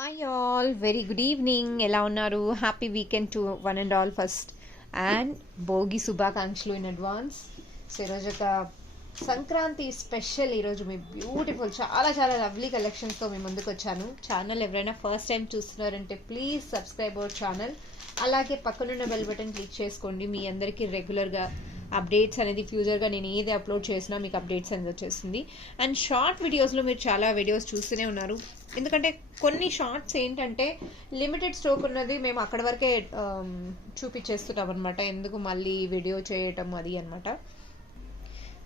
Hi all, very good evening. ఎలా ఉన్నారు? Happy weekend to one and all first, and Bhogi శుభాకాంక్షలు in advance. So ఈరోజు ఒక Sankranti special. ఈరోజు మీ బ్యూటిఫుల్ చాలా చాలా లవ్లీ కలెక్షన్స్తో మీ ముందుకు వచ్చాను. ఛానల్ ఎవరైనా ఫస్ట్ టైం చూస్తున్నారంటే ప్లీజ్ సబ్స్క్రైబ్ అవర్ ఛానల్. అలాగే పక్కనున్న బెల్ బటన్ క్లిక్ చేసుకోండి. మీ అందరికీ రెగ్యులర్గా అప్డేట్స్ అనేది ఫ్యూచర్గా నేను ఏది అప్లోడ్ చేసినా మీకు అప్డేట్స్ అనేది వచ్చేస్తుంది. అండ్ షార్ట్ వీడియోస్లో మీరు చాలా వీడియోస్ చూస్తూనే ఉన్నారు. ఎందుకంటే కొన్ని షార్ట్స్ ఏంటంటే లిమిటెడ్ స్టాక్ ఉన్నది మేము అక్కడి వరకే చూపించేస్తున్నాం అనమాట. ఎందుకు మళ్ళీ వీడియో చేయటం అది అనమాట.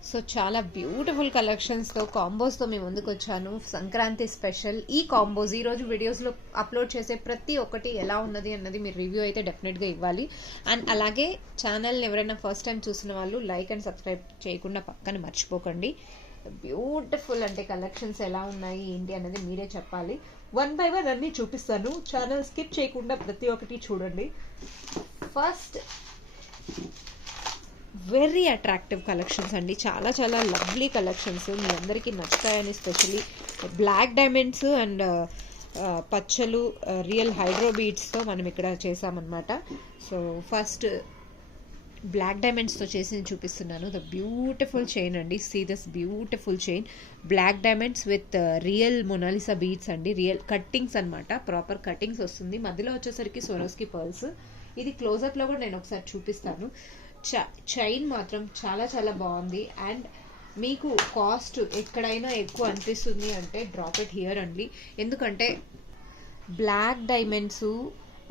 సో చాలా బ్యూటిఫుల్ కలెక్షన్స్తో కాంబోస్తో మేము ముందుకు వచ్చాను. సంక్రాంతి స్పెషల్ ఈ కాంబోస్ ఈరోజు వీడియోస్లో అప్లోడ్ చేసే ప్రతి ఒక్కటి ఎలా ఉన్నది అన్నది మీరు రివ్యూ అయితే డెఫినెట్గా ఇవ్వాలి. అండ్ అలాగే ఛానల్ని ఎవరైనా ఫస్ట్ టైం చూసిన వాళ్ళు లైక్ అండ్ సబ్స్క్రైబ్ చేయకుండా పక్కన మర్చిపోకండి. బ్యూటిఫుల్ అంటే కలెక్షన్స్ ఎలా ఉన్నాయి ఏంటి అనేది మీరే చెప్పాలి. వన్ బై వన్ అన్నీ చూపిస్తాను. ఛానల్ స్కిప్ చేయకుండా ప్రతి ఒక్కటి చూడండి. ఫస్ట్ వెరీ అట్రాక్టివ్ కలెక్షన్స్ అండి. చాలా చాలా లవ్లీ కలెక్షన్స్ మీ అందరికీ నచ్చుతాయని, స్పెషలీ బ్లాక్ డైమండ్స్ అండ్ పచ్చలు రియల్ హైడ్రో బీడ్స్తో మనం ఇక్కడ చేసామన్నమాట. సో ఫస్ట్ బ్లాక్ డైమండ్స్తో చేసి చూపిస్తున్నాను. ద బ్యూటిఫుల్ చైన్ అండి. See this beautiful chain. Black diamonds with real Mona Lisa beads అండి. రియల్ కట్టింగ్స్ అనమాట. ప్రాపర్ కట్టింగ్స్ వస్తుంది. మధ్యలో వచ్చేసరికి సొరోస్కి పర్ల్స్. ఇది క్లోజప్లో కూడా నేను ఒకసారి చూపిస్తాను. చైన్ మాత్రం చాలా చాలా బాగుంది. అండ్ మీకు కాస్ట్ ఎక్కడైనా ఎక్కువ అనిపిస్తుంది అంటే డ్రాప్ ఇట్ హియర్ అండి. ఎందుకంటే బ్లాక్ డైమండ్స్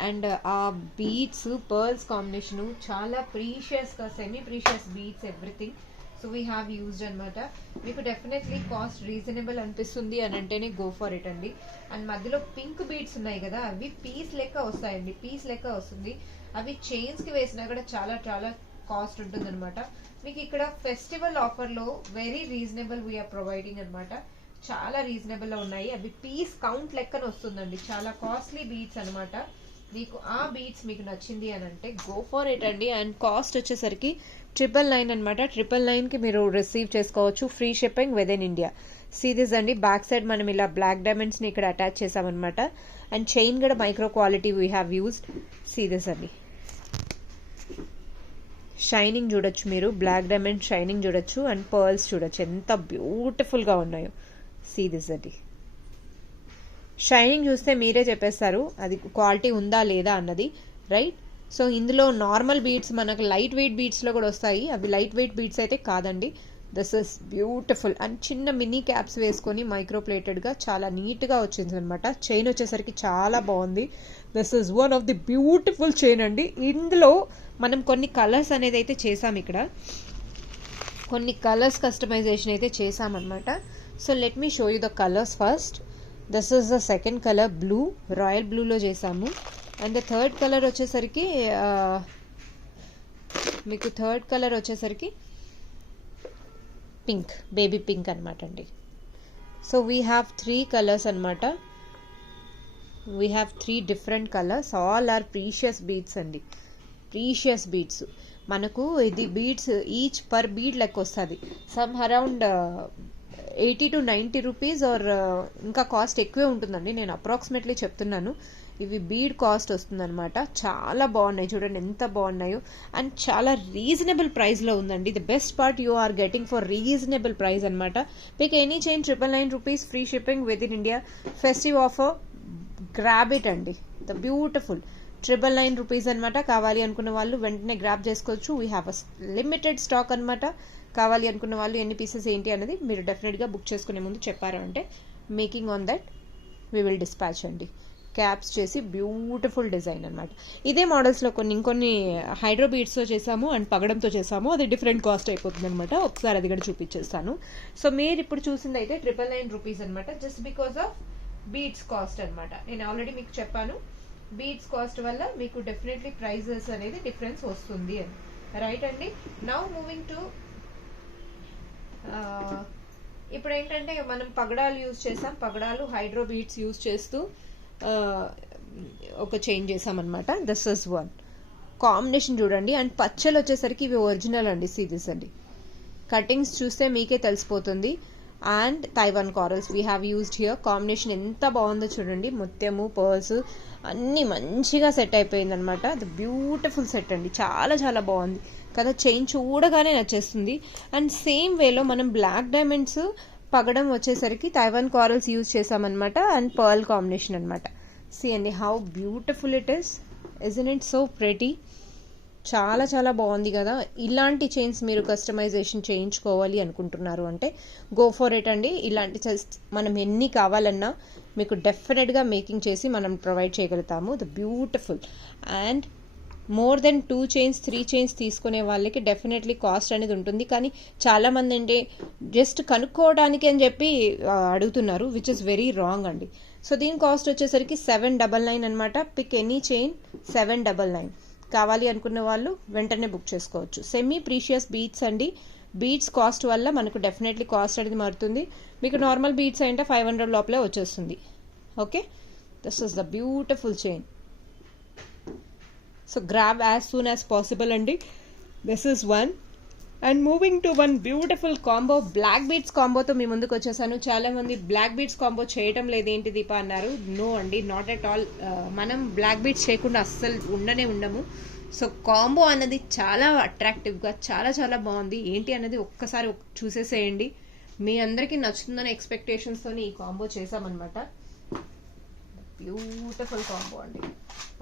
అండ్ ఆ బీడ్స్ పర్ల్స్ కాంబినేషను చాలా ప్రీషియస్గా, semi precious beads everything. So we have used అనమాట. మీకు డెఫినెట్లీ కాస్ట్ రీజనబుల్ అనిపిస్తుంది అని అంటేనే గో ఫర్ ఇట్ అండి. అండ్ మధ్యలో పింక్ బీడ్స్ ఉన్నాయి కదా, అవి పీస్ లెక్క వస్తాయండి. పీస్ లెక్క వస్తుంది. అవి చైన్స్కి వేసినా కూడా చాలా చాలా కాస్ట్ ఉంటుంది అనమాట. మీకు ఇక్కడ ఫెస్టివల్ ఆఫర్లో వెరీ రీజనబుల్ వీఆర్ ప్రొవైడింగ్ అనమాట. చాలా రీజనబుల్లో ఉన్నాయి. అవి పీస్ కౌంట్ లెక్కన వస్తుందండి. చాలా కాస్ట్లీ బీడ్స్ అనమాట. మీకు ఆ బీడ్స్ మీకు నచ్చింది అని అంటే గో ఫర్ ఇట్ అండి. అండ్ కాస్ట్ వచ్చేసరికి 999 అనమాట. 999కి మీరు రిసీవ్ చేసుకోవచ్చు. Free shipping with in India. Series అండి. బ్యాక్ సైడ్ మనం ఇలా బ్లాక్ డైమండ్స్ని ఇక్కడ అటాచ్ చేసామన్నమాట. అండ్ చైన్ కూడా micro quality we have used. Series అండి. షైనింగ్ చూడొచ్చు మీరు. బ్లాక్ డైమండ్ షైనింగ్ చూడొచ్చు. అండ్ పర్ల్స్ చూడొచ్చు ఎంత బ్యూటిఫుల్గా ఉన్నాయో. సీరీస్ అండి. షైనింగ్ చూస్తే మీరే చెప్పేస్తారు అది క్వాలిటీ ఉందా లేదా అన్నది, రైట్? సో ఇందులో నార్మల్ బీడ్స్ మనకు లైట్ వెయిట్ బీడ్స్లో కూడా వస్తాయి. అవి లైట్ వెయిట్ బీడ్స్ అయితే కాదండి. This is beautiful. అండ్ చిన్న మినీ క్యాప్స్ వేసుకొని మైక్రో ప్లేటెడ్గా చాలా నీట్గా వచ్చింది అనమాట. చైన్ వచ్చేసరికి చాలా బాగుంది. This is one of the beautiful chain అండి. ఇందులో మనం కొన్ని కలర్స్ అనేది అయితే చేసాం. ఇక్కడ కొన్ని కలర్స్ కస్టమైజేషన్ అయితే చేసామన్నమాట. So let me show you the colours first. This is the second colour blue, royal బ్లూలో చేసాము. అండ్ ద థర్డ్ కలర్ వచ్చేసరికి మీకు థర్డ్ కలర్ వచ్చేసరికి పింక్, బేబీ పింక్ అనమాట అండి. సో వీ హ్యావ్ 3 కలర్స్ అనమాట. We have 3 different colours. All are precious beads అండి. Precious beads. మనకు ఇది బీడ్స్ ఈచ్ పర్ బీడ్ లెక్క వస్తుంది. Some around 80 to 90 rupees are ఇంకా కాస్ట్ ఎక్కువే ఉంటుందండి. నేను అప్రాక్సిమేట్లీ చెప్తున్నాను. ఇవి బీడ్ కాస్ట్ వస్తుందన్నమాట. చాలా బాగున్నాయి చూడండి ఎంత బాగున్నాయో. అండ్ చాలా రీజనబుల్ ప్రైస్లో ఉందండి. The best part you are getting for reasonable price అనమాట. Pick any chain 999 rupees, free shipping with in India. Festive offer, grab it అండి. ద బ్యూటిఫుల్ 999 రూపీస్ అనమాట. కావాలి అనుకున్న వాళ్ళు వెంటనే గ్రాబ్ చేసుకోవచ్చు. We have a limited stock అనమాట. కావాలి అనుకున్న వాళ్ళు ఎన్ని పీసెస్ ఏంటి అనేది మీరు డెఫినెట్గా బుక్ చేసుకునే ముందు చెప్పారు అంటే making on that we will dispatch అండి. క్యాప్స్ చేసి బ్యూటిఫుల్ డిజైన్ అనమాట. ఇదే మోడల్స్లో ఇంకొన్ని హైడ్రో బీడ్స్తో చేసాము అండ్ పగడంతో చేసాము. అది డిఫరెంట్ కాస్ట్ అయిపోతుంది అనమాట. ఒకసారి అది కూడా చూపించేస్తాను. సో మీరు ఇప్పుడు చూసింది అయితే 999 రూపీస్ అనమాట. Just because of beads cost అనమాట. నేను ఆల్రెడీ మీకు చెప్పాను బీడ్స్ కాస్ట్ వల్ల మీకు డెఫినెట్లీ ప్రైజెస్ అనేది డిఫరెన్స్ వస్తుంది అని, రైట్ అండి. నౌ మూవింగ్ టు ఇప్పుడు ఏంటంటే మనం పగడాలు యూజ్ చేసాం. పగడాలు హైడ్రో బీడ్స్ యూజ్ చేస్తూ ఒక చేంజ్ చేసామన్నమాట. దిస్ ఇస్ వన్ కాంబినేషన్ చూడండి. అండ్ పచ్చలు వచ్చేసరికి ఇవి ఒరిజినల్ అండి. సీరీస్ అండి. కటింగ్స్ చూస్తే మీకే తెలిసిపోతుంది. And Taiwan corals we have used here. Combination ఎంత బాగుందో చూడండి, ముత్యము పర్ల్స్ అన్నీ మంచిగా సెట్ అయిపోయింది అనమాట. ది బ్యూటిఫుల్ సెట్ అండి, చాలా చాలా బాగుంది కదా, చైన్ చూడగానే నచ్చేస్తుంది. అండ్ సేమ్ వేలో మనం బ్లాక్ డైమండ్స్ పగడం వచ్చేసరికి తైవాన్ కారల్స్ యూజ్ చేసామన్నమాట అండ్ పర్ల్ కాంబినేషన్ అనమాట. సీ అండి how beautiful it is, isn't it so pretty. చాలా చాలా బాగుంది కదా. ఇలాంటి చైన్స్ మీరు కస్టమైజేషన్ చేయించుకోవాలి అనుకుంటున్నారు అంటే గో ఫర్ ఇట్ అండి. ఇలాంటి మనం ఎన్ని కావాలన్నా మీకు డెఫినెట్గా మేకింగ్ చేసి మనం ప్రొవైడ్ చేయగలుగుతాము. The beautiful and more than 2 chains 3 chains తీసుకునే వాళ్ళకి డెఫినెట్లీ కాస్ట్ అనేది ఉంటుంది. కానీ చాలామంది అంటే జస్ట్ కనుక్కోవడానికి అని చెప్పి అడుగుతున్నారు, విచ్ ఇస్ వెరీ రాంగ్ అండి. సో దీని కాస్ట్ వచ్చేసరికి 799 అనమాట. Pick any chain 799. కావాలి అనుకున్న వాళ్ళు వెంటనే బుక్ చేసుకోవచ్చు. సెమీ ప్రీషియస్ బీడ్స్ అండి. బీడ్స్ కాస్ట్ వల్ల మనకు డెఫినెట్లీ కాస్ట్ అనేది మారుతుంది. మీకు నార్మల్ బీడ్స్ అంటే 500 లోపలే వచ్చేస్తుంది. Okay, this is the beautiful chain. So grab as soon as possible అండి. This is one. And moving to one beautiful combo, black beads కాంబోతో మీ ముందుకు వచ్చేసాను. చాలా మంది బ్లాక్ బీడ్స్ కాంబో చేయటం లేదు ఏంటి దీప అన్నారు. నో అండి, నాట్ ఎట్ ఆల్. మనం బ్లాక్ బీడ్స్ చేయకుండా అస్సలు ఉండము. సో కాంబో అన్నది చాలా అట్రాక్టివ్గా చాలా చాలా బాగుంది. ఏంటి అనేది ఒక్కసారి చూసేసేయండి, మీ అందరికీ నచ్చుతుందని ఎక్స్పెక్టేషన్స్తో ఈ కాంబో చేసామన్నమాట. బ్యూటిఫుల్ కాంబో అండి.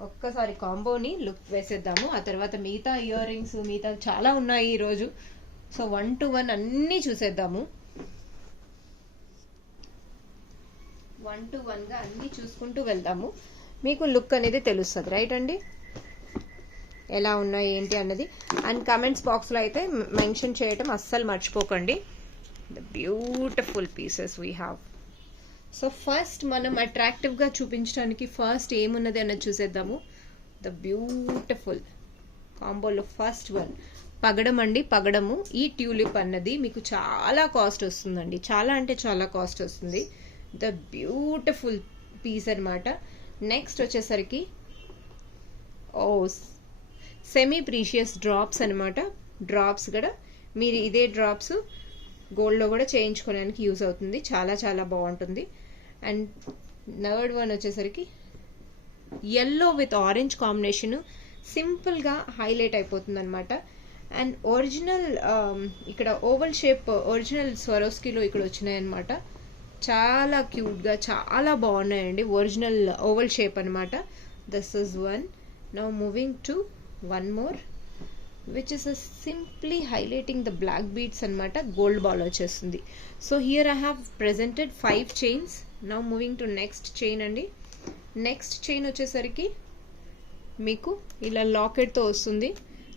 ఒక్కసారి కాంబోని లుక్ వేసేద్దాము, ఆ తర్వాత మిగతా ఇయర్ రింగ్స్ మిగతా చాలా ఉన్నాయి ఈరోజు. సో 1 to 1 అన్నీ చూసేద్దాము. 1 to 1గా అన్నీ చూసుకుంటూ వెళ్దాము, మీకు లుక్ అనేది తెలుస్తుంది. రైట్ అండి, ఎలా ఉన్నాయి ఏంటి అన్నది. అండ్ కమెంట్స్ బాక్స్లో అయితే మెన్షన్ చేయటం అస్సలు మర్చిపోకండి. The beautiful pieces we have. So first మనం అట్రాక్టివ్గా చూపించడానికి ఫస్ట్ ఏమున్నది అన్నది చూసేద్దాము. ద బ్యూటిఫుల్ కాంబోలో ఫస్ట్ వన్ పగడం అండి. పగడము ఈ ట్యూలిప్ అన్నది మీకు చాలా కాస్ట్ వస్తుందండి, చాలా అంటే చాలా కాస్ట్ వస్తుంది. ద బ్యూటిఫుల్ పీస్ అనమాట. నెక్స్ట్ వచ్చేసరికి సెమీ ప్రీషియస్ డ్రాప్స్ అనమాట. డ్రాప్స్ కూడా మీరు ఇదే డ్రాప్స్ గోల్డ్లో కూడా చేయించుకోవడానికి యూజ్ అవుతుంది, చాలా చాలా బాగుంటుంది. అండ్ థర్డ్ వన్ వచ్చేసరికి ఎల్లో విత్ ఆరెంజ్ కాంబినేషన్, సింపుల్గా హైలైట్ అయిపోతుంది అనమాట. అండ్ ఒరిజినల్ ఇక్కడ ఓవల్ షేప్ ఒరిజినల్ స్వరోస్కీలో ఇక్కడ వచ్చినాయన్నమాట. చాలా క్యూట్గా చాలా బాగున్నాయండి, ఒరిజినల్ ఓవల్ షేప్ అనమాట. This is one. Now moving to one more which is a simply highlighting the black beads anamata. Gold ball వచ్చేస్తుంది. So here I have presented 5 chains. Now moving to next chain అండి. Next chain వచ్చేసరికి మీకు ఇలా లాకెట్తో వస్తుంది.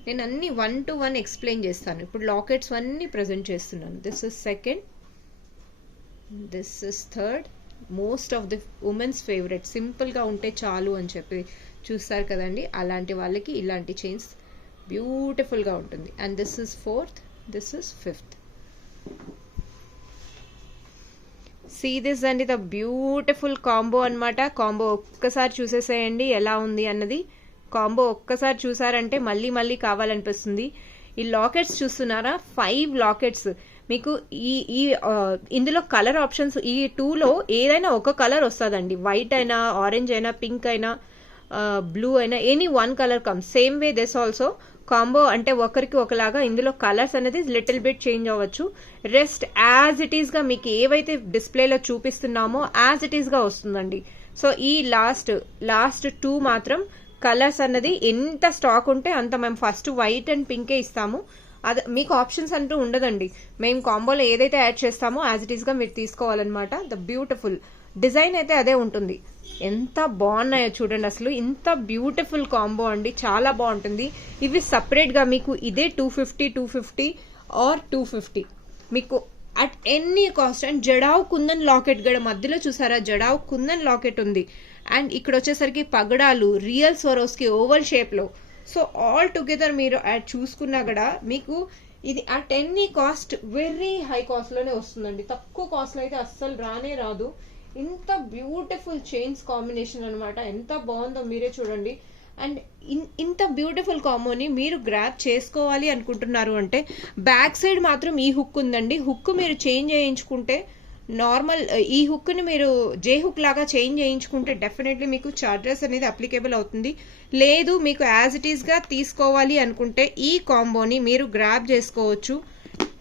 నేను అన్ని 1 to 1 explain చేస్తాను. ఇప్పుడు లాకెట్స్ అన్నీ ప్రజెంట్ చేస్తున్నాను. This is second, this is third. Most of the women's favourite, సింపుల్గా ఉంటే చాలు అని చెప్పి చూస్తారు కదండి, అలాంటి వాళ్ళకి ఇలాంటి చైన్స్ బ్యూటిఫుల్గా ఉంటుంది. And this is fourth, this is fifth. See this అండి, ద బ్యూటిఫుల్ కాంబో అనమాట. కాంబో ఒక్కసారి చూసేసేయండి ఎలా ఉంది అన్నది. కాంబో ఒక్కసారి చూసారంటే మళ్ళీ మళ్ళీ కావాలనిపిస్తుంది. ఈ లాకెట్స్ చూస్తున్నారా, 5 లాకెట్స్ మీకు. ఈ ఇందులో కలర్ ఆప్షన్స్ ఈ 2లో ఏదైనా ఒక కలర్ వస్తుందండి. వైట్ అయినా, ఆరెంజ్ అయినా, పింక్ అయినా, బ్లూ అయినా, any 1 colour comes. Same way this also combo అంటే ఒకరికి ఒకలాగా ఇందులో కలర్స్ అనేది లిటిల్ బిట్ చేంజ్ అవ్వచ్చు. రెస్ట్ యాజ్ ఇట్ ఈస్గా మీకు ఏవైతే డిస్ప్లేలో చూపిస్తున్నామో యాజ్ ఇట్ ఈస్గా వస్తుందండి. సో ఈ లాస్ట్ 2 మాత్రం కలర్స్ అన్నది ఎంత స్టాక్ ఉంటే అంత మేము ఫస్ట్ వైట్ అండ్ పింకే ఇస్తాము. అది మీకు ఆప్షన్స్ అంటూ ఉండదండి. మేము కాంబోలో ఏదైతే యాడ్ చేస్తామో యాజ్ ఇట్ ఈస్గా మీరు తీసుకోవాలన్నమాట. ద బ్యూటిఫుల్ డిజైన్ అయితే అదే ఉంటుంది. ఎంత బాగున్నాయో చూడండి అసలు. ఇంత బ్యూటిఫుల్ కాంబో అండి, చాలా బాగుంటుంది. ఇవి సపరేట్గా మీకు ఇదే 250 ఆర్ 250 మీకు at any cost. And jadau kundan locket గడ మధ్యలో చూసారా, జడావ్ కుందన్ లాకెట్ ఉంది. అండ్ ఇక్కడ వచ్చేసరికి పగడాలు రియల్ స్వరోస్కి ఓవల్ షేప్లో. సో ఆల్ టుగెదర్ మీరు చూసుకున్నా కూడా మీకు ఇది at any cost very high కాస్ట్లోనే వస్తుందండి. తక్కువ కాస్ట్లో అయితే అస్సలు రానే రాదు. ఇంత బ్యూటిఫుల్ చైన్స్ కాంబినేషన్ అనమాట. ఎంత బాగుందో మీరే చూడండి. అండ్ ఇంత బ్యూటిఫుల్ కాంబోని మీరు గ్రాప్ చేసుకోవాలి అనుకుంటున్నారు అంటే బ్యాక్ సైడ్ మాత్రం ఈ హుక్ ఉందండి. హుక్ మీరు చేంజ్ చేయించుకుంటే నార్మల్ ఈ హుక్ని మీరు జే హుక్ లాగా చేంజ్ చేయించుకుంటే డెఫినెట్లీ మీకు చార్జెస్ అనేది అప్లికేబుల్ అవుతుంది. లేదు మీకు యాజ్ ఇట్ ఈస్గా తీసుకోవాలి అనుకుంటే ఈ కాంబోని మీరు గ్రాప్ చేసుకోవచ్చు.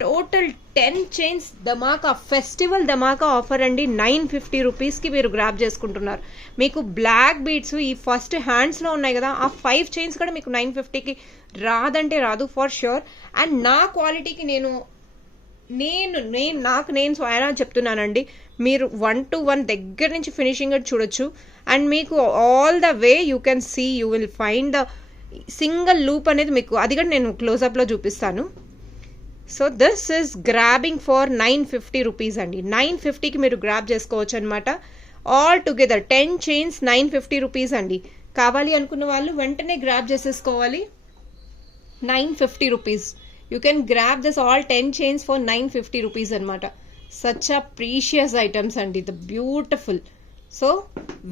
టోటల్ 10 చైన్స్ ధమాకా, ఫెస్టివల్ ధమాకా ఆఫర్ అండి. 950 రూపీస్కి మీరు గ్రాప్ చేసుకుంటున్నారు. మీకు బ్లాక్ బీడ్స్ ఈ ఫస్ట్ హ్యాండ్స్లో ఉన్నాయి కదా, ఆ 5 చైన్స్ కూడా మీకు 950కి రాదంటే రాదు ఫర్ ష్యూర్. అండ్ నా క్వాలిటీకి నేను స్వయంగా చెప్తున్నానండి. మీరు 1 to 1 దగ్గర నుంచి ఫినిషింగ్ చూడొచ్చు. అండ్ మీకు all the way you can see, you will find the single loop అనేది మీకు, అది కూడా నేను క్లోజప్లో చూపిస్తాను. So this is grabbing for 950 rupees అండి. 950కి మీరు గ్రాబ్ చేసుకోవచ్చు అనమాట. ఆల్ టుగెదర్ 10 చైన్స్ 950 రూపీస్ అండి. కావాలి అనుకున్న వాళ్ళు వెంటనే గ్రాబ్ చేసేసుకోవాలి. 950 rupees. You can grab this all 10 chains for 950 rupees అనమాట. సచ్ అ ప్రీషియస్ ఐటమ్స్ అండి, ద బ్యూటిఫుల్. సో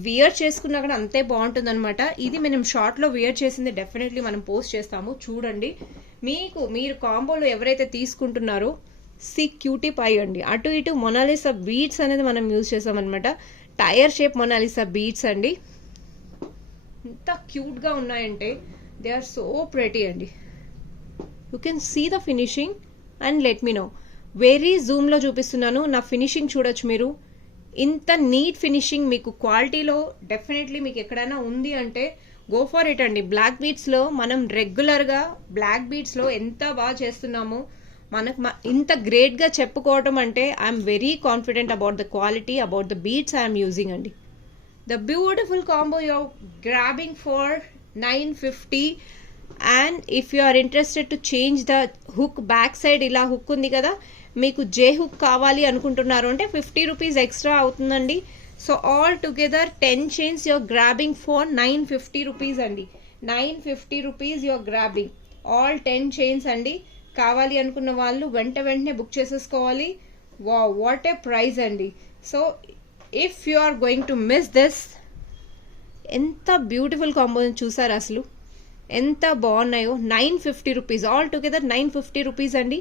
వియర్ చేసుకున్నా కూడా అంతే బాగుంటుంది అనమాట. ఇది మనం షార్ట్లో వియర్ చేసింది డెఫినెట్లీ మనం పోస్ట్ చేస్తాము, చూడండి. మీరు కాంబోలో ఎవరైతే తీసుకుంటున్నారో క్యూటీ పై అండి. అటు ఇటు మొనాలిసా బీడ్స్ అనేది మనం యూజ్ చేసామన్నమాట. టైర్ షేప్ మొనాలిసా బీడ్స్ అండి. ఎంత క్యూట్గా ఉన్నాయంటే దే ఆర్ సో ప్రెటీ అండి. You can see the finishing and let me know. Very జూమ్లో చూపిస్తున్నాను, నా ఫినిషింగ్ చూడొచ్చు మీరు. ఇంత నీట్ ఫినిషింగ్ మీకు క్వాలిటీలో డెఫినెట్లీ మీకు ఎక్కడైనా ఉంది అంటే గో ఫర్ ఇట్ అండి. బ్లాక్ బీడ్స్లో మనం రెగ్యులర్గా బ్లాక్ బీడ్స్లో ఎంత బాగా చేస్తున్నామో మనకు ఇంత గ్రేట్గా చెప్పుకోవటం అంటే I'm very confident about the quality, about the beads I'm using అండి. The beautiful combo you're grabbing for 950. And if you are interested to change the hook, back side ఇలా హుక్ ఉంది కదా, మీకు జే హుక్ కావాలి అనుకుంటున్నారు అంటే 50 rupees extra అవుతుందండి. So all together 10 chains you're grabbing for 950 rupees అండి. 950 rupees you're grabbing all 10 chains అండి. కావాలి అనుకున్న వాళ్ళు వెంటనే బుక్ చేసేసుకోవాలి. వాట్ ఏ ప్రైజ్ అండి. So if you are going to miss this, ఎంత బ్యూటిఫుల్ కాంబో చూసారు అసలు, ఎంత బాగున్నాయో. 950 రూపీస్ ఆల్ టుగెదర్ 950 రూపీస్ అండి.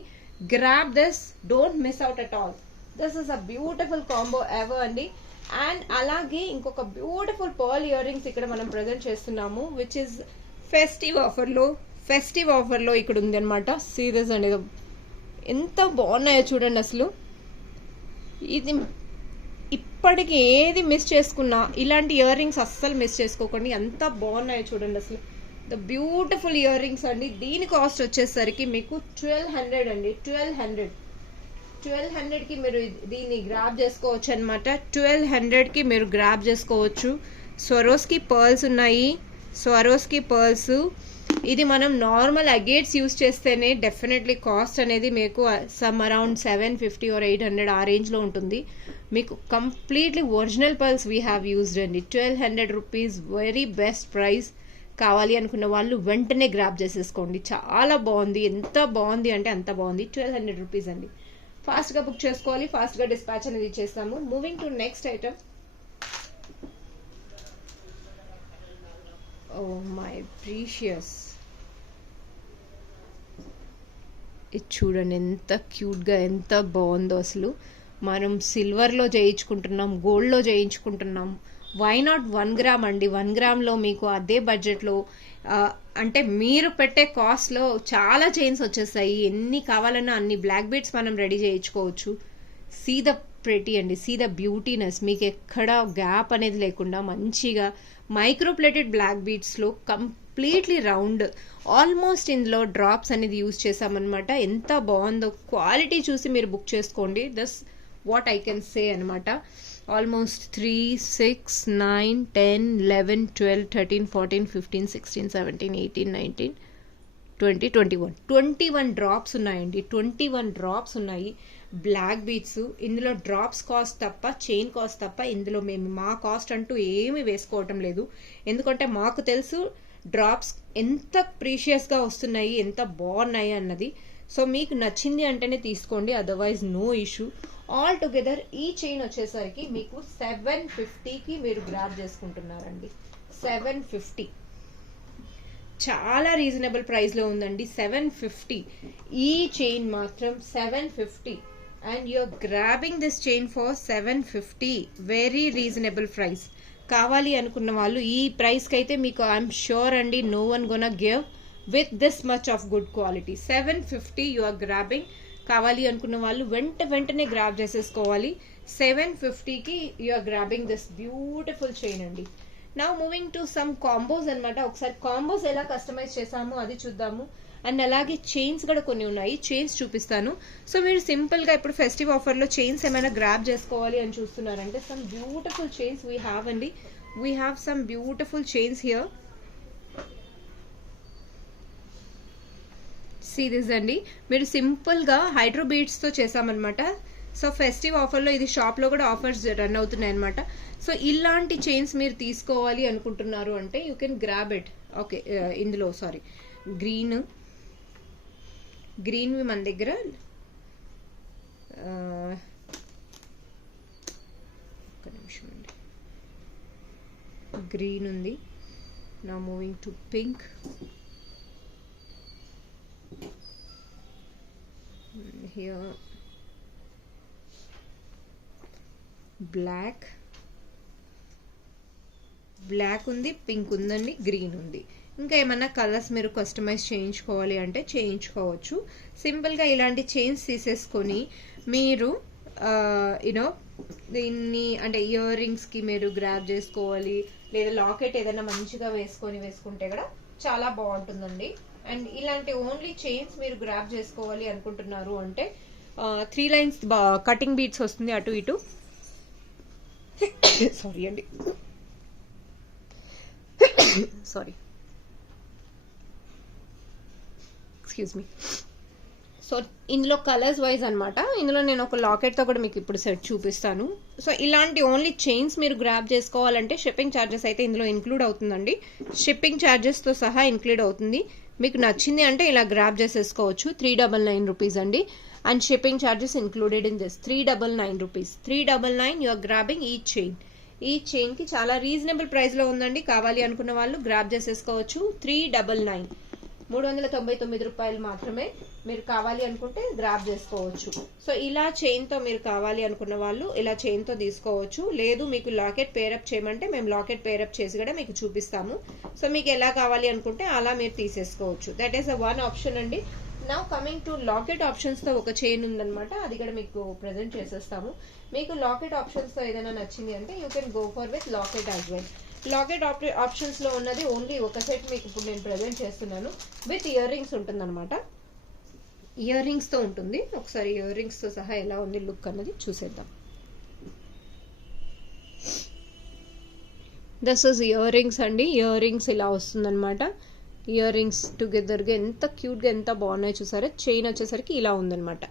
Grab this, don't miss out at all. This is a beautiful combo ever అండి. And అలాగే ఇంకొక బ్యూటిఫుల్ పర్ల్ ఇయర్ రింగ్స్ ఇక్కడ మనం ప్రజెంట్ చేస్తున్నాము, విచ్ ఇస్ ఫెస్టివ్ ఆఫర్లో ఇక్కడ ఉంది అనమాట. సీరియస్ అండి, ఎంత బాగున్నాయో చూడండి అసలు. ఇది ఇప్పటికి ఏది మిస్ చేసుకున్నా ఇలాంటి ఇయర్ రింగ్స్ అస్సలు మిస్ చేసుకోకండి, ఎంత బాగున్నాయో చూడండి అసలు. ద బ్యూటిఫుల్ ఇయర్ రింగ్స్ అండి. దీని కాస్ట్ వచ్చేసరికి మీకు 1200 అండి. 1200కి మీరు దీన్ని గ్రాబ్ చేసుకోవచ్చు అనమాట. 1200కి మీరు గ్రాబ్ చేసుకోవచ్చు. స్వరోస్కి పర్ల్స్ ఉన్నాయి, స్వరోస్కి పర్ల్స్. ఇది మనం నార్మల్ అగేట్స్ యూస్ చేస్తేనే డెఫినెట్లీ కాస్ట్ అనేది మీకు సమ్ అరౌండ్ 750 or 800 ఆ రేంజ్లో ఉంటుంది. మీకు completely original pearls we have used అండి. 1200 రూపీస్, వెరీ బెస్ట్ ప్రైస్. కావాలి అనుకున్న వాళ్ళు వెంటనే గ్రాబ్ చేసేసుకోండి. చాలా బాగుంది, ఎంత బాగుంది అంటే అంత బాగుంది. 1200 రూపీస్ అండి. ఫాస్ట్గా బుక్ చేసుకోవాలి, ఫాస్ట్గా డిస్పాచ్ అనేది ఇచ్చేస్తాము. Moving to next item. Oh my precious, ఇది చూడండి ఎంత క్యూట్గా, ఎంత బాగుందో అసలు. మనం సిల్వర్లో చేయించుకుంటున్నాం, గోల్డ్లో చేయించుకుంటున్నాం. వై నాట్ 1 గ్రామ్ అండి. 1 గ్రామ్లో మీకు అదే బడ్జెట్లో అంటే మీరు పెట్టే కాస్ట్లో చాలా చైన్స్ వచ్చేస్తాయి. ఎన్ని కావాలన్నా అన్ని బ్లాక్ బీడ్స్ మనం రెడీ చేయించుకోవచ్చు. సీ ద ప్రెటీ అండి, సీ ద బ్యూటీనెస్. మీకు ఎక్కడ గ్యాప్ అనేది లేకుండా మంచిగా మైక్రోప్లేటెడ్ బ్లాక్ బీడ్స్లో కంప్లీట్లీ రౌండ్, ఆల్మోస్ట్ ఇందులో డ్రాప్స్ అనేది యూజ్ చేసామన్నమాట. ఎంత బాగుందో, క్వాలిటీ చూసి మీరు బుక్ చేసుకోండి. Thus what I can say అనమాట. ఆల్మోస్ట్ 3, 6, 9, 10, 11, 12, 13, 14, 15, 16, 17, 18, 19, 20, 21 డ్రాప్స్ ఉన్నాయండి. 21 డ్రాప్స్ ఉన్నాయి బ్లాక్ బీడ్స్. ఇందులో డ్రాప్స్ కాస్ట్ తప్ప, చైన్ కాస్ట్ తప్ప ఇందులో మేము మా కాస్ట్ అంటూ ఏమి వేసుకోవటం లేదు. ఎందుకంటే మాకు తెలుసు డ్రాప్స్ ఎంత ప్రీషియస్గా వస్తున్నాయి, ఎంత బాగున్నాయి అన్నది. సో మీకు నచ్చింది అంటేనే తీసుకోండి, otherwise no issue. All together ఈ చైన్ వచ్చేసరికి మీకు 750కి మీరు గ్రాబ్ చేసుకుంటున్నారండి. 750. చాలా రీజనబుల్ ప్రైస్లో ఉందండి. 750 ఈ చైన్ మాత్రం 750 and you're grabbing this chain for 750. Very reasonable price. కావాలి అనుకున్న వాళ్ళు ఈ ప్రైస్కి అయితే మీకు ఐఎమ్ షూర్ అండి no one gonna give with this much of good quality. 750 you are grabbing. కావాలి అనుకున్న వాళ్ళు వెంటనే గ్రాబ్ చేసేసుకోవాలి. 750కి you are grabbing this beautiful chain అండి. Now moving to some combos అనమాట. ఒకసారి కాంబోస్ ఎలా కస్టమైజ్ చేసామో అది చూద్దాము. అండ్ అలాగే చైన్స్ కూడా కొన్ని ఉన్నాయి, చైన్స్ చూపిస్తాను. సో మీరు సింపుల్గా ఇప్పుడు ఫెస్టివ్ ఆఫర్లో చైన్స్ ఏమైనా గ్రాబ్ చేసుకోవాలి అని చూస్తున్నారంటే some beautiful chains we have అండి. We have some beautiful chains here. See this అండి. మీరు సింపుల్గా హైడ్రో బీడ్స్తో చేసామన్నమాట. సో ఫెస్టివ్ ఆఫర్లో ఇది షాప్లో కూడా ఆఫర్స్ రన్ అవుతున్నాయి అనమాట. సో ఇలాంటి చైన్స్ మీరు తీసుకోవాలి అనుకుంటున్నారు అంటే you can grab it. Okay, ఇందులో సారీ గ్రీన్వి మన దగ్గర ఒక్క నిమిషం అండి. గ్రీన్ ఉంది. నా moving to pink. Here black ఉంది, పింక్ ఉందండి, గ్రీన్ ఉంది. ఇంకా ఏమన్నా కలర్స్ మీరు కస్టమైజ్ చేయించుకోవాలి అంటే చేయించుకోవచ్చు. సింపుల్గా ఇలాంటి చైన్స్ తీసేసుకొని మీరు యూనో దీన్ని అంటే ఇయర్ రింగ్స్కి మీరు గ్రాబ్ చేసుకోవాలి, లేదా లాకెట్ ఏదైనా మంచిగా వేసుకుంటే కూడా చాలా బాగుంటుందండి. అండ్ ఇలాంటి ఓన్లీ చైన్స్ మీరు గ్రాబ్ చేసుకోవాలి అనుకుంటున్నారు అంటే 3 లైన్స్ కటింగ్ బీట్స్ వస్తుంది అటు ఇటు. సారీ అండి, సారీ, ఎక్స్క్యూజ్ మీ. సో ఇందులో కలర్స్ వైజ్ అనమాట. ఇందులో నేను ఒక లాకెట్తో కూడా మీకు ఇప్పుడు సెట్ చూపిస్తాను. సో ఇలాంటి ఓన్లీ చైన్స్ మీరు గ్రాబ్ చేసుకోవాలంటే షిప్పింగ్ ఛార్జెస్ అయితే ఇందులో ఇంక్లూడ్ అవుతుందండి. షిప్పింగ్ ఛార్జెస్తో సహా ఇంక్లూడ్ అవుతుంది. మీకు నచ్చింది అంటే ఇలా గ్రాబ్ చేసేసుకోవచ్చు. 399 రూపీస్ అండి. And shipping charges included in this 399 rupees. 399 you are grabbing ఈ చైన్. ఈ చైన్కి చాలా రీజనబుల్ ప్రైస్లో ఉందండి. కావాలి అనుకున్న వాళ్ళు గ్రాబ్ చేసేసుకోవచ్చు. 399 399 రూపాయలు మాత్రమే. మీరు కావాలి అనుకుంటే గ్రాబ్ చేసుకోవచ్చు. సో ఇలా చైన్తో మీరు కావాలి అనుకున్న వాళ్ళు ఇలా చైన్తో తీసుకోవచ్చు. లేదు మీకు లాకెట్ పేరప్ చేయమంటే మేము లాకెట్ పేరప్ చేసి కూడా మీకు చూపిస్తాము. సో మీకు ఎలా కావాలి అనుకుంటే అలా మీరు తీసేసుకోవచ్చు. That is a one option అండి. నౌ కమింగ్ టు లాకెట్ ఆప్షన్స్తో ఒక చైన్ ఉందనమాట. అది కూడా మీకు ప్రెజెంట్ చేసేస్తాము. మీకు లాకెట్ ఆప్షన్స్తో ఏదైనా నచ్చింది అంటే you can go for with locket as well. Locket ఆప్షన్స్లో ఉన్నది ఓన్లీ ఒక సెట్ మీకు ఇప్పుడు నేను ప్రెజెంట్ చేస్తున్నాను. విత్ ఇయర్ రింగ్స్ ఉంటుందన్నమాట. ఇయర్ రింగ్స్తో ఉంటుంది. ఒకసారి ఇయర్ రింగ్స్తో సహా ఎలా ఉంది లుక్ అన్నది చూసేద్దాం. దిస్ ఇస్ ఇయర్ రింగ్స్ అండి. ఇయర్ రింగ్స్ ఇలా వస్తుందన్నమాట. ఇయర్ రింగ్స్ టుగెదర్గా ఎంత క్యూట్గా ఎంత బాగున్నాయో చూసారా. చైన్ వచ్చేసరికి ఇలా ఉందన్నమాట.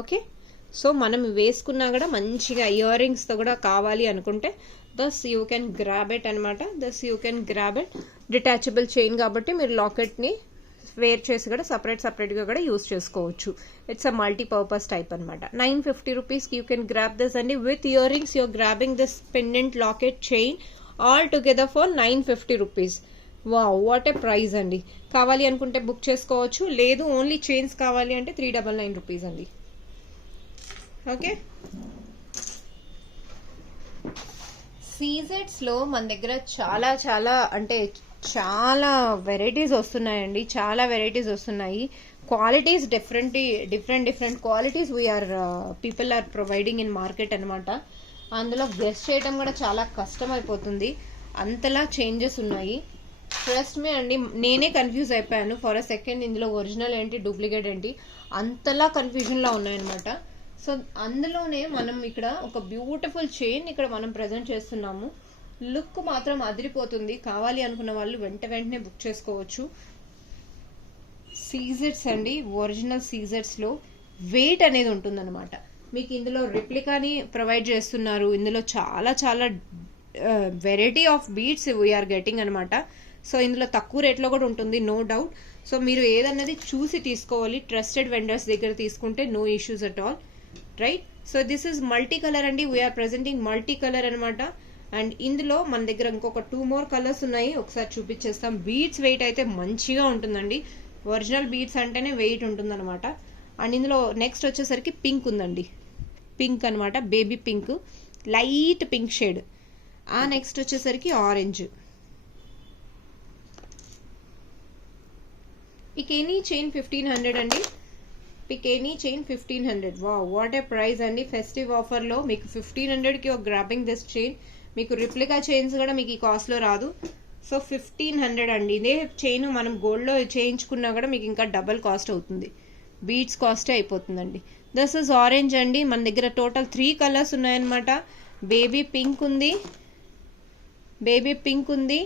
ఓకే, సో మనం వేసుకున్నా కూడా మంచిగా ఇయర్ రింగ్స్తో కూడా కావాలి అనుకుంటే thus you can grab it అనమాట. Thus you can grab it. Detachable chain కాబట్టి మీరు లాకెట్ని వేర్ చేసి కూడా సపరేట్గా కూడా యూస్ చేసుకోవచ్చు. ఇట్స్ అ మల్టీపర్పస్ టైప్ అనమాట. 950 రూపీస్కి యూ కెన్ గ్రాబ్ దిస్ అండి. With ear rings you are grabbing this pendant locket chain all together for 950 rupees. Wow, what a price అండి. కావాలి అనుకుంటే బుక్ చేసుకోవచ్చు. లేదు ఓన్లీ చైన్స్ కావాలి అంటే 399 రూపీస్ అండి. ఓకే, సీజెట్స్లో మన దగ్గర చాలా అంటే చాలా వెరైటీస్ వస్తున్నాయండి. చాలా వెరైటీస్ వస్తున్నాయి. Qualities different qualities people are providing in market అనమాట. అందులో గెస్ చేయడం కూడా చాలా కష్టం అయిపోతుంది. అంతలా చేంజెస్ ఉన్నాయి. ట్రస్ట్ మీ అండి, నేనే కన్ఫ్యూజ్ అయిపోయాను ఫర్ అ సెకండ్. ఇందులో ఒరిజినల్ ఏంటి డూప్లికేట్ ఏంటి అంతలా కన్ఫ్యూజన్లో ఉన్నాయన్నమాట. సో అందులోనే మనం ఇక్కడ ఒక బ్యూటిఫుల్ చైన్ ఇక్కడ మనం ప్రజెంట్ చేస్తున్నాము. లుక్ మాత్రం అదిరిపోతుంది. కావాలి అనుకున్న వాళ్ళు వెంటనే బుక్ చేసుకోవచ్చు. సీజెట్స్ అండి, ఒరిజినల్ సీజెట్స్లో వెయిట్ అనేది ఉంటుందన్నమాట. మీకు ఇందులో రిప్లికాని ప్రొవైడ్ చేస్తున్నారు. ఇందులో చాలా variety of beads we are getting అనమాట. సో ఇందులో తక్కువ రేట్లో కూడా ఉంటుంది, నో డౌట్. సో మీరు ఏదన్నది చూసి తీసుకోవాలి. ట్రస్టెడ్ వెండర్స్ దగ్గర తీసుకుంటే no issues at all, right. So this is multi colour అండి. వీఆర్ ప్రెజెంటింగ్ మల్టీ కలర్ అనమాట. అండ్ ఇందులో మన దగ్గర ఇంకొక 2 more కలర్స్ ఉన్నాయి, ఒకసారి చూపించేస్తాం. బీడ్స్ వెయిట్ అయితే మంచిగా ఉంటుందండి, ఒరిజినల్ బీడ్స్ అంటేనే వెయిట్ ఉంటుందన్నమాట. అండ్ ఇందులో నెక్స్ట్ వచ్చేసరికి పింక్ ఉందండి, పింక్ అనమాట, baby pink, light pink shade. ఆ నెక్స్ట్ వచ్చేసరికి ఆరెంజ్. పిక్ ఎనీ చైన్ 1500 అండి, pick any chain 1500. What a price అండి. ఫెస్టివ్ ఆఫర్లో మీకు 1500కి ఒక గ్రాబింగ్ దిస్ చైన్. మీకు రిప్లికా చైన్స్ కూడా మీకు ఈ కాస్ట్లో రాదు. సో 1500 అండి. ఇదే చైన్ మనం గోల్డ్లో చేయించుకున్నా కూడా మీకు ఇంకా డబల్ కాస్ట్ అవుతుంది, బీడ్స్ కాస్టే అయిపోతుందండి. దిస్ ఇస్ ఆరెంజ్ అండి. మన దగ్గర టోటల్ 3 కలర్స్ ఉన్నాయన్నమాట. బేబీ పింక్ ఉంది, బేబీ పింక్ ఉంది,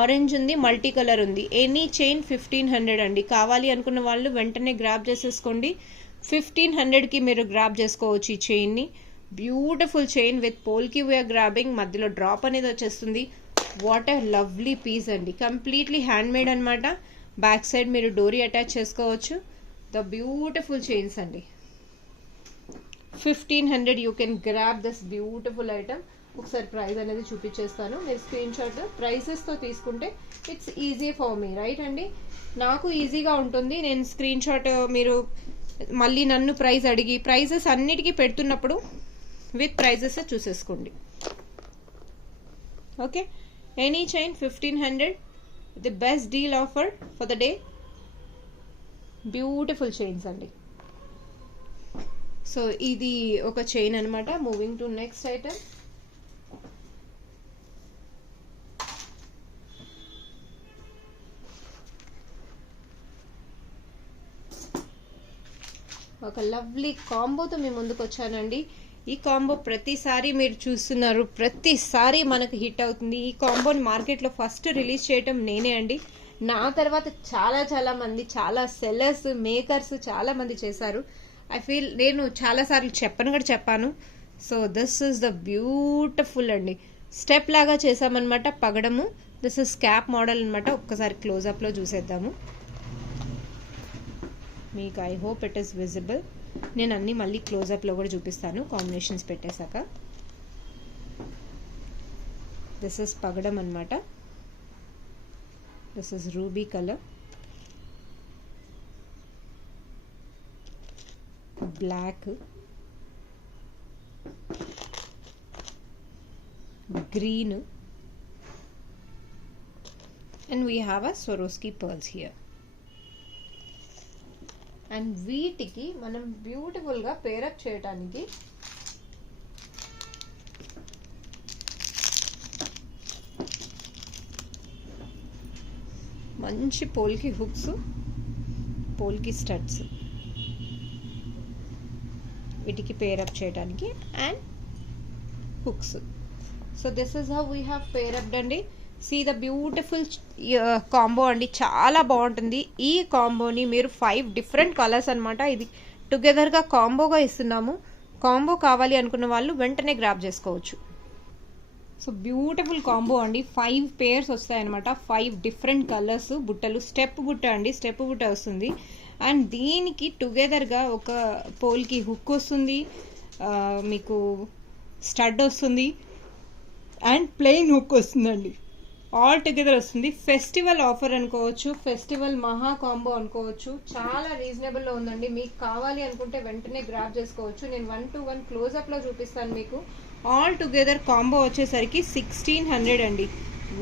ఆరెంజ్ ఉంది, మల్టీ కలర్ ఉంది. ఎనీ చైన్ 1500 అండి. కావాలి అనుకున్న వాళ్ళు వెంటనే గ్రాబ్ చేసేసుకోండి. 1500కి మీరు గ్రాబ్ చేసుకోవచ్చు ఈ చైన్ని. Beautiful chain with polki we're grabbing, మధ్యలో డ్రాప్ అనేది వచ్చేస్తుంది. వాట్ ఎ లవ్లీ పీస్ అండి, కంప్లీట్లీ హ్యాండ్ మేడ్ అనమాట. బ్యాక్ సైడ్ మీరు డోరీ అటాచ్ చేసుకోవచ్చు. ద బ్యూటిఫుల్ చైన్స్ అండి. 1500 you can grab this beautiful item. ఒకసారి ప్రైస్ అనేది చూపించేస్తాను, మీరు స్క్రీన్ షాట్ ప్రైసెస్తో తీసుకుంటే it's easy for me, right అండి. నాకు ఈజీగా ఉంటుంది. నేను స్క్రీన్ షాట్ మీరు మళ్ళీ నన్ను ప్రైస్ అడిగి ప్రైజెస్ అన్నిటికీ పెడుతున్నప్పుడు విత్ ప్రైజెస్ చూసేసుకోండి. Okay, any chain 1500, the best deal offer for the day. Beautiful chains అండి. సో ఇది ఒక చైన్ అనమాట. Moving to next item. ఒక లవ్లీ కాంబోతో మీ ముందుకు వచ్చానండి. ఈ కాంబో ప్రతిసారి మీరు చూస్తున్నారు, ప్రతిసారి మనకు హిట్ అవుతుంది. ఈ కాంబోని మార్కెట్లో ఫస్ట్ రిలీజ్ చేయటం నేనే అండి. నా తర్వాత చాలా మంది, చాలా సెల్లర్స్, మేకర్స్ చాలా మంది చేశారు. ఐ ఫీల్ నేను చాలాసార్లు చెప్పాను. So this is the beautiful అండి. స్టెప్ లాగా చేసామన్నమాట పగడము. దిస్ ఇస్ క్యాప్ మోడల్ అనమాట. ఒక్కసారి క్లోజప్లో చూసేద్దాము మీకు. I hope it is visible. నేను అన్ని మళ్ళీ క్లోజప్లో కూడా చూపిస్తాను కాంబినేషన్స్ పెట్టేశాక. దిస్ ఇస్ పగడం అనమాట. This is ruby colour, black, green, and we have a Swarovski pearls here. And వీటికి మనం బ్యూటిఫుల్గా పేరప్ చేయడానికి మంచి పోల్కి హుక్స్, పోల్కి స్టడ్స్, వీటికి పేరప్ చేయడానికి and hooks. So this is how we have paired up అండి. సీ ద బ్యూటిఫుల్ కాంబో అండి, చాలా బాగుంటుంది. ఈ కాంబోని మీరు 5 డిఫరెంట్ కలర్స్ అనమాట, ఇది టుగెదర్గా కాంబోగా ఇస్తున్నాము. కాంబో కావాలి అనుకున్న వాళ్ళు వెంటనే గ్రాబ్ చేసుకోవచ్చు. సో బ్యూటిఫుల్ కాంబో అండి. 5 పేర్స్ వస్తాయన్నమాట, 5 డిఫరెంట్ కలర్స్. బుట్టలు స్టెప్ బుట్ట అండి, స్టెప్ బుట్ట వస్తుంది. అండ్ దీనికి టుగెదర్గా ఒక పోల్కి హుక్ వస్తుంది, మీకు స్టడ్ వస్తుంది అండ్ ప్లెయిన్ హుక్ వస్తుందండి. ఆల్ టుగెదర్ వస్తుంది. ఫెస్టివల్ ఆఫర్ అనుకోవచ్చు, ఫెస్టివల్ మహా కాంబో అనుకోవచ్చు. చాలా రీజనబుల్లో ఉందండి. మీకు కావాలి అనుకుంటే వెంటనే గ్రాబ్ చేసుకోవచ్చు. నేను 1 to 1 క్లోజప్లో చూపిస్తాను మీకు. ఆల్ టుగెదర్ కాంబో వచ్చేసరికి 1600 అండి.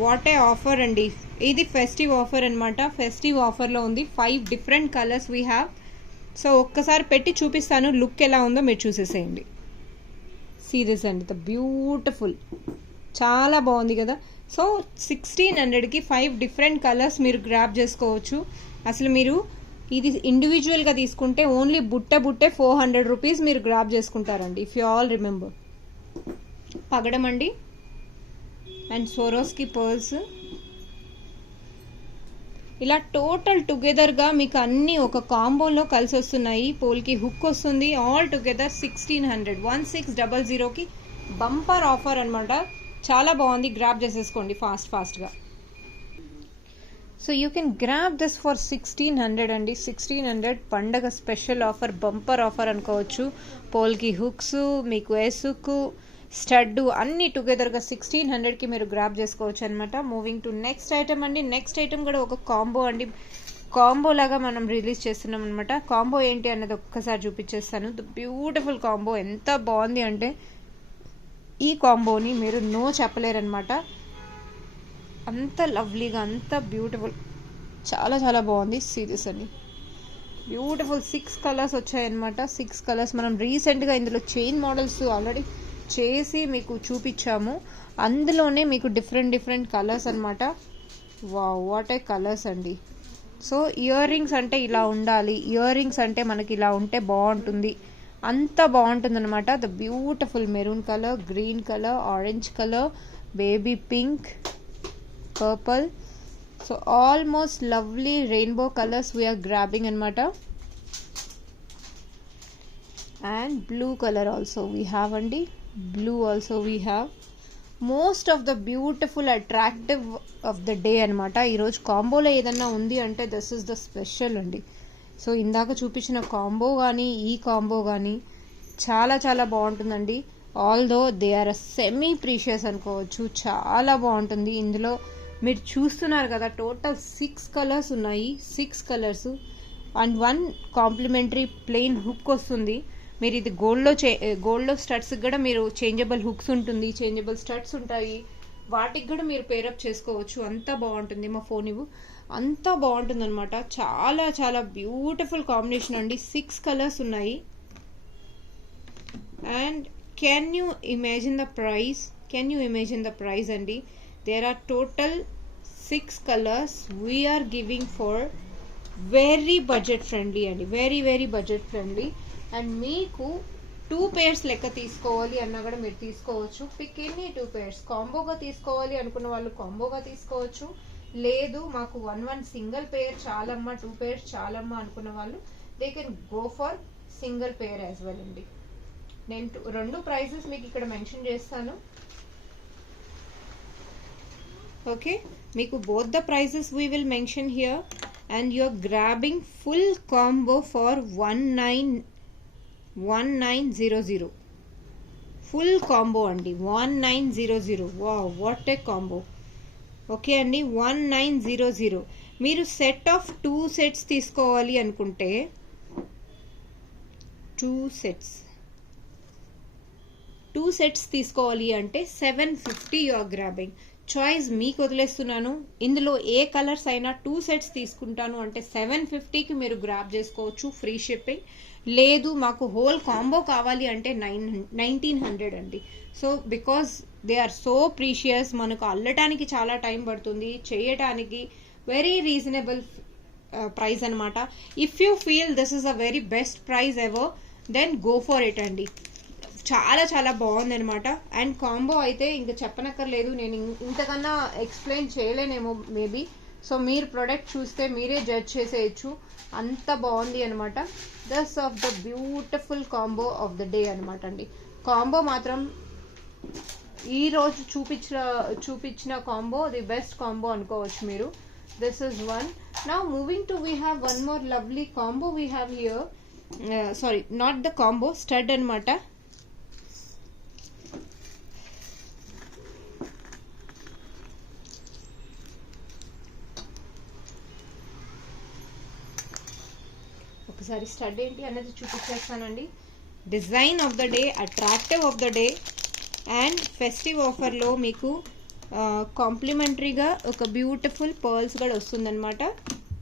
వాట్ ఏ ఆఫర్ అండి. ఇది ఫెస్టివ్ ఆఫర్ అనమాట. ఫెస్టివ్ ఆఫర్లో ఉంది. 5 different colours we have. So ఒక్కసారి పెట్టి చూపిస్తాను, లుక్ ఎలా ఉందో మీరు చూసేసేయండి. సీరియస్ అండి, ద బ్యూటిఫుల్, చాలా బాగుంది కదా. సో 1600కి 5 డిఫరెంట్ కలర్స్ మీరు గ్రాబ్ చేసుకోవచ్చు. అసలు మీరు ఇది ఇండివిజువల్గా తీసుకుంటే ఓన్లీ బుట్టే 400 రూపీస్ మీరు గ్రాబ్ చేసుకుంటారండి. If you all remember. పగడం అండి అండ్ స్వరోస్కి పర్ల్స్. ఇలా టోటల్ టుగెదర్గా మీకు అన్నీ ఒక కాంబోలో కలిసి వస్తున్నాయి. పోల్కి హుక్ వస్తుంది. ఆల్ టుగెదర్ 1600, 1600కి బంపర్ ఆఫర్ అనమాట. చాలా బాగుంది, గ్రాబ్ చేసేసుకోండి ఫాస్ట్గా. So you can grab this for 1600 అండి. 1600 పండగ స్పెషల్ ఆఫర్, బంపర్ ఆఫర్ అనుకోవచ్చు. పోల్కి హుక్స్, మీకు ఎస్ హుక్, స్టడ్ అన్నీ టుగెదర్గా 1600కి మీరు గ్రాప్ చేసుకోవచ్చు అనమాట. మూవింగ్ టు నెక్స్ట్ ఐటమ్ అండి. నెక్స్ట్ ఐటమ్ కూడా ఒక కాంబో అండి. కాంబో లాగా మనం రిలీజ్ చేస్తున్నాం అనమాట. కాంబో ఏంటి అన్నది ఒక్కసారి చూపించేస్తాను. ద బ్యూటిఫుల్ కాంబో ఎంత బాగుంది అంటే ఈ కాంబోని మీరు నో చెప్పలేరనమాట. అంత లవ్లీగా, అంత బ్యూటిఫుల్, చాలా చాలా బాగుంది. సీరియస్ అండి, బ్యూటిఫుల్ 6 కలర్స్ వచ్చాయన్నమాట. 6 కలర్స్ మనం రీసెంట్గా ఇందులో చైన్ మోడల్స్ ఆల్రెడీ చేసి మీకు చూపించాము. అందులోనే మీకు డిఫరెంట్ కలర్స్ అనమాట. వావ్, వాట్ ఏ కలర్స్ అండి. సో ఇయర్ రింగ్స్ అంటే ఇలా ఉండాలి, ఇయర్ రింగ్స్ అంటే మనకి ఇలా ఉంటే బాగుంటుంది, అంత బాగుంటుంది అనమాట. The beautiful maroon colour, green colour, orange colour, baby pink, purple. So almost lovely rainbow colours we're grabbing అనమాట. And blue colour also we have అండి. Blue also we have. Most of the beautiful attractive of the day అనమాట. ఈరోజు కాంబోలో ఏదన్నా ఉంది అంటే this is the special అండి. So ఇందాక చూపించిన కాంబో కానీ ఈ కాంబో కానీ చాలా చాలా బాగుంటుందండి. Although they are a semi precious అనుకోవచ్చు, చాలా బాగుంటుంది. ఇందులో మీరు చూస్తున్నారు కదా, టోటల్ 6 కలర్స్ ఉన్నాయి. 6 colours and 1 complimentary plain hook వస్తుంది. మీరు ఇది గోల్డ్లో స్టడ్స్కి కూడా మీరు చేంజబుల్ హుక్స్ ఉంటుంది, చేంజబుల్ స్టడ్స్ ఉంటాయి, వాటికి కూడా మీరు పేరప్ చేసుకోవచ్చు. అంతా బాగుంటుంది. మా ఫోన్ ఇవ్వు. అంతా బాగుంటుంది అనమాట. చాలా చాలా బ్యూటిఫుల్ కాంబినేషన్ అండి. 6 కలర్స్ ఉన్నాయి. And can you imagine the price? అండి. There are total 6 colours we're giving for very budget friendly అండి. Very budget friendly. అండ్ మీకు 2 pairs లెక్క తీసుకోవాలి అన్నా కూడా మీరు తీసుకోవచ్చు. Pick any 2 pairs. కాంబోగా తీసుకోవాలి అనుకున్న వాళ్ళు కాంబోగా తీసుకోవచ్చు. లేదు మాకు 1 సింగిల్ పేర్ చాలమ్మా, 2 pairs చాలమ్మా అనుకున్న వాళ్ళు they can go for single pair as well అండి. నేను 2 ప్రైసెస్ మీకు ఇక్కడ మెన్షన్ చేస్తాను. ఓకే, మీకు both the prices we will mention here and you're grabbing full combo for 1900. Full combo అండి, 1900. Wow, what A combo. Okay అండి, 1900. మీరు set of 2 sets తీసుకోవాలి అనుకుంటే 2 sets తీసుకోవాలి అంటే 750 యు ఆర్ గ్రాబింగ్. చాయిస్ మీకు వదిలేస్తున్నాను. ఇందులో ఏ కలర్స్ అయినా 2 sets తీసుకుంటాను అంటే 750కి మీరు గ్రాబ్ చేసుకోవచ్చు, ఫ్రీ షిప్పింగ్. లేదు మాకు హోల్ కాంబో కావాలి అంటే 1900 అండి. So because they are so precious, మనకు అల్లటానికి చాలా టైం పడుతుంది, చేయటానికి వెరీ రీజనబుల్ ప్రైస్ అనమాట. If you feel this is a very best price ever then go for it అండి. చాలా చాలా బాగుంది అనమాట. అండ్ కాంబో అయితే ఇంకా చెప్పనక్కర్లేదు, నేను ఇంతకన్నా ఎక్స్ప్లెయిన్ చేయలేనేమో మేబీ. సో మీరు ప్రోడక్ట్ చూస్తే మీరే జడ్జ్ చేసేయచ్చు, అంత బాగుంది అనమాట. Thus of the beautiful combo of the day అనమాట అండి. కాంబో మాత్రం ఈరోజు చూపించిన కాంబో ది బెస్ట్ కాంబో అనుకోవచ్చు మీరు. This is one. Now moving to we have one more lovely combo we have here. Sorry, not the combo, stud అనమాట. ఒకసారి stud ఏంటి అనేది చూపించేస్తానండి. Design of the day, attractive of the day and festive ఆఫర్లో మీకు కాంప్లిమెంటరీగా ఒక beautiful pearls కూడా వస్తుందన్నమాట.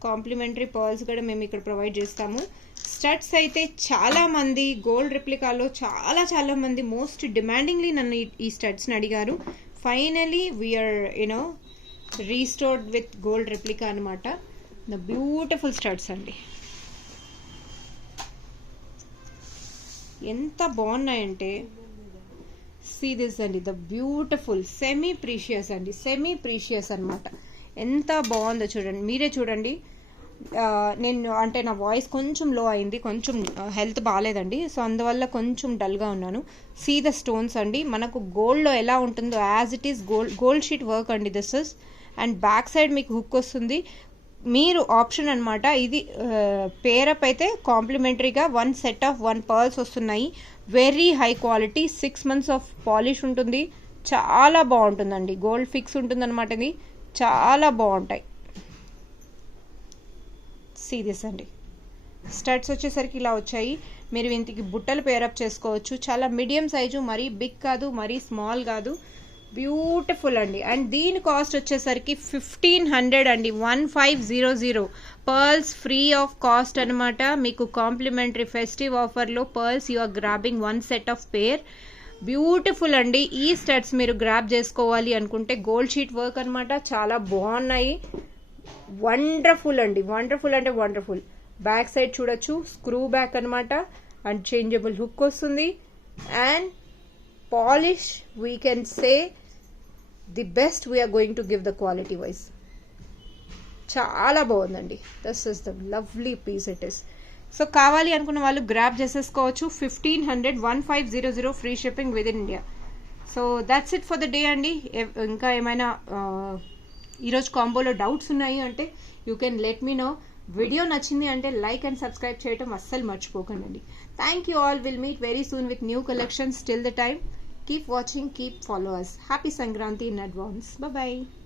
కాంప్లిమెంటరీ పర్ల్స్ కూడా మేము ఇక్కడ ప్రొవైడ్ చేస్తాము. స్టడ్స్ అయితే చాలామంది గోల్డ్ రెప్లికాలో చాలా మంది మోస్ట్ డిమాండింగ్లీ నన్ను ఈ స్టడ్స్ని అడిగారు. Finally we are restored with gold replica అనమాట. ద బ్యూటిఫుల్ స్టడ్స్ అండి, ఎంత బాగున్నాయంటే సీ దిస్ అండి. ద బ్యూటిఫుల్ సెమీ ప్రీషియస్ అండి, సెమీ ప్రీషియస్ అనమాట. ఎంత బాగుందో చూడండి, మీరే చూడండి. నేను అంటే నా వాయిస్ కొంచెం లో అయింది, కొంచెం హెల్త్ బాగాలేదండి, సో అందువల్ల కొంచెం డల్గా ఉన్నాను. సీ ద స్టోన్స్ అండి, మనకు గోల్డ్లో ఎలా ఉంటుందో as it is gold sheet work అండి this is. And back side మీకు హుక్ వస్తుంది, మీరు ఆప్షన్ అనమాట. ఇది పేరప్ అయితే కాంప్లిమెంటరీగా 1 set of 1 పర్ల్స్ వస్తున్నాయి. Very high quality, 6 months of polish ఉంటుంది. చాలా బాగుంటుందండి. గోల్డ్ ఫిక్స్ ఉంటుంది అనమాట. ఇది చాలా బాగుంటాయి. సీరియస్ అండి. స్టడ్స్ వచ్చేసరికి ఇలా వచ్చాయి. మీరు ఇంటికి బుట్టలు పేరప్ చేసుకోవచ్చు. చాలా మీడియం సైజు, మరీ బిగ్ కాదు, మరీ స్మాల్ కాదు. బ్యూటిఫుల్ అండి. అండ్ దీని కాస్ట్ వచ్చేసరికి 1500 అండి. 1500 పర్ల్స్ ఫ్రీ ఆఫ్ కాస్ట్ అనమాట. మీకు కాంప్లిమెంటరీ ఫెస్టివ్ ఆఫర్లో pearls you are grabbing 1 set of pair. Beautiful అండి. ఈ స్టడ్స్ మీరు గ్రాబ్ చేసుకోవాలి అనుకుంటే గోల్డ్ షీట్ వర్క్ అనమాట. చాలా బాగున్నాయి. వండర్ఫుల్ అండి. వండర్ఫుల్ అంటే వండర్ఫుల్. బ్యాక్ సైడ్ చూడొచ్చు, స్క్రూ బ్యాక్ అనమాట. అండ్ చేంజబుల్ హుక్ వస్తుంది. And polish we can say the best we are going to give the quality wise. చాలా బాగుందండి. This is the lovely piece it is. So కావాలి అనుకున్న వాళ్ళు grab చేసేసుకోవచ్చు. 1500, 1500 free shipping with in India. So that's it for the day అండి. ఇంకా ఏమైనా ఈరోజు కాంబోలో డౌట్స్ ఉన్నాయి అంటే you can let me no. Video నచ్చింది అంటే లైక్ అండ్ సబ్స్క్రైబ్ చేయడం అస్సలు మర్చిపోకండి. Thank you all. Will meet very soon with new collections. Till the time, keep watching, keep follow us. Happy Sankranti in advance. Bye bye.